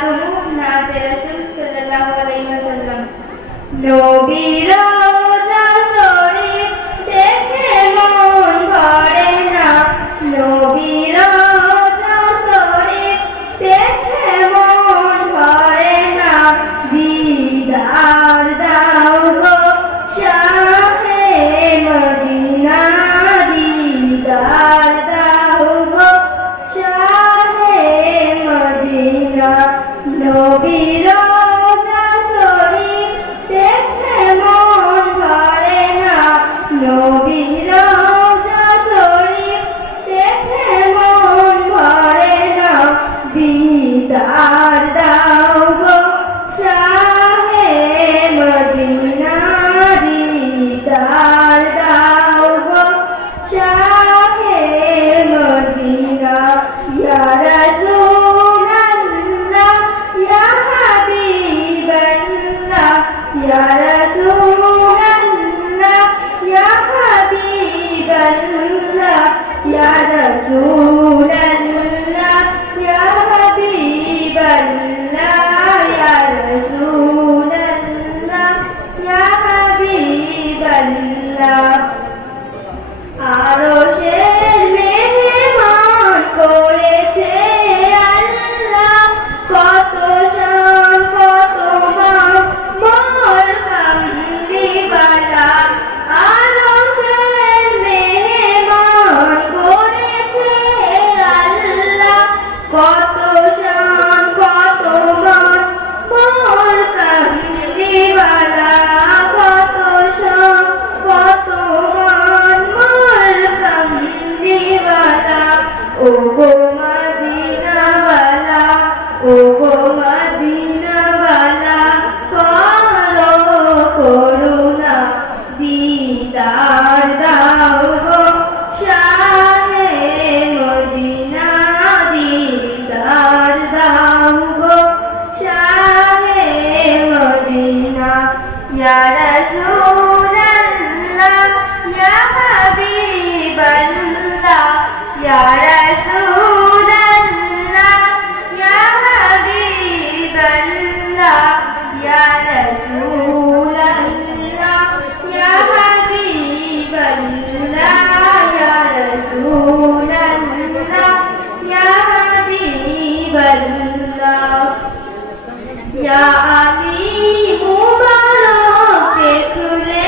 नाते रसूल सल्लल्लाहु अलैहि वसल्लम नबीर रोजा शरीफ देखे मन भरे ना नबीर रोजा शरीफ देखे मन भरे ना दीदार दाओ गो शाहे मदीना दीदार दाओ गो शाहे मदीना नबीर रोजा शरीफ देखे मन भरे ना नबीर रोजा शरीफ देखे मन भरे ना दीदार दाओ गो शाहे मदीना दीदार दाओ गो शाहे मदीना या रसूल या रसूल अल्लाह या हबीब अल्लाह या रसूल अल्लाह या हबीब अल्लाह या रसूल अल्लाह या हबीब अल्लाह আরশের মেহমান করেছে আল্লাহ কত শান কত মান মোর কামলিওয়ালা আরশের মেহমান করেছে আল্লাহ কত শান কত মান মোর কামলিওয়ালা কত শান কত মান মোর কামলিওয়ালা ও গো মদিনাওয়ালা ও গো মদিনাওয়ালা করো করুণা দীদার দাও গো শাহে মদিনা দীদার দাও গো শাহে মদিনা ইয়া রাসূল আল্লাহ ইয়া হাবিব আল্লাহ ইয়া রাসূল আল্লাহ ইয়া হাবিব আল্লাহ ইয়া রাসূল আল্লাহ ইয়া হাবিব আল্লাহ ইয়া রাসূল আল্লাহ ইয়া হাবিব আল্লাহ ইয়া আলী মুবারক দেখলে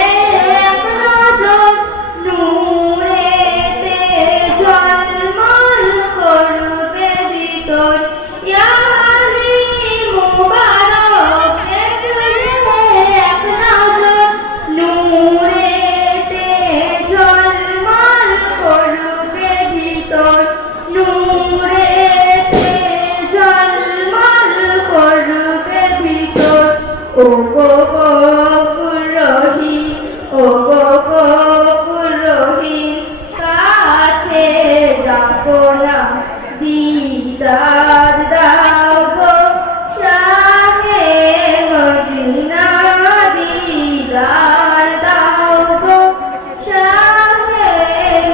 এক নজর নূরেতে ঝলমল করবে ভিতর ইয়া আলী মুবারক দেখলে এক নজর নূরেতে ঝলমল করবে ভিতর নূরেতে ঝলমল করবে ভিতর ও গো গফুর রহিম ও গো গফুর রহিম কাছে ডাকো না দীদার দাও গো শাহে মদিনা দীদার দাও গো শাহে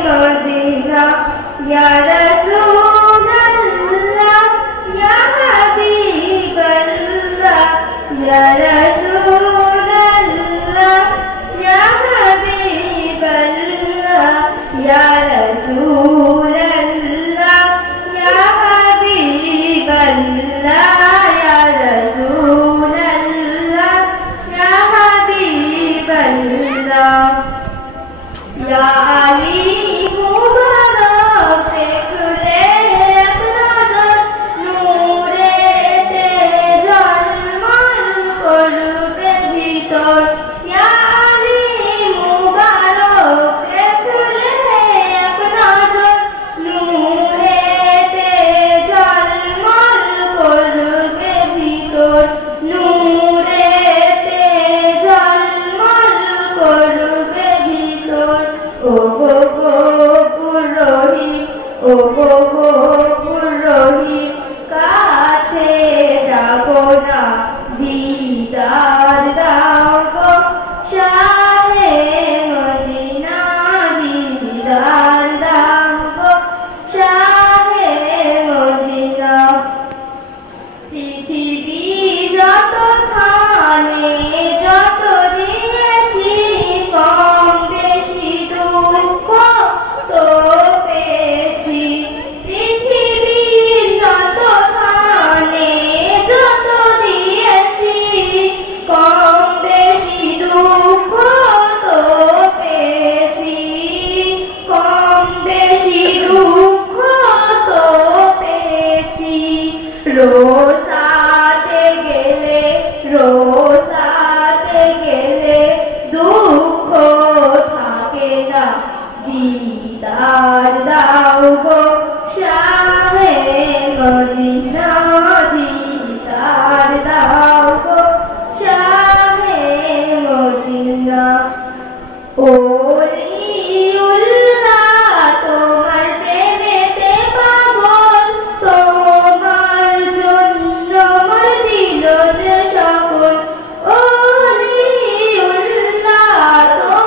মদিনা ইয়া রাসূল আল্লাহ ইয়া হাবিব আল্লাহ ইয়া রাসূল